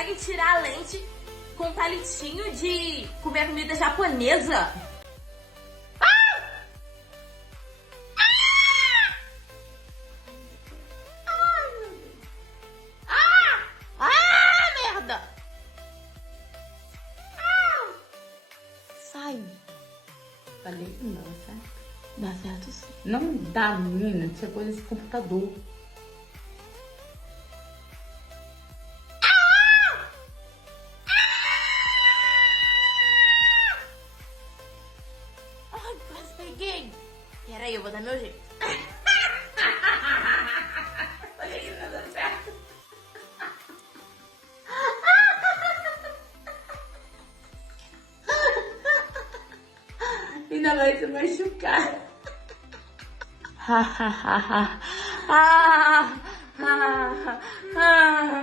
consegue tirar a lente com um palitinho de comer comida japonesa. Merda! Sai. Falei que não dava certo. Dá certo sim. Não dá, menina. Isso é coisa desse computador. Ai, quase peguei. Peraí, eu vou dar meu jeito. Falei que não dava certo. Ainda vai se machucar. Ah, ah, ah, ah, ah.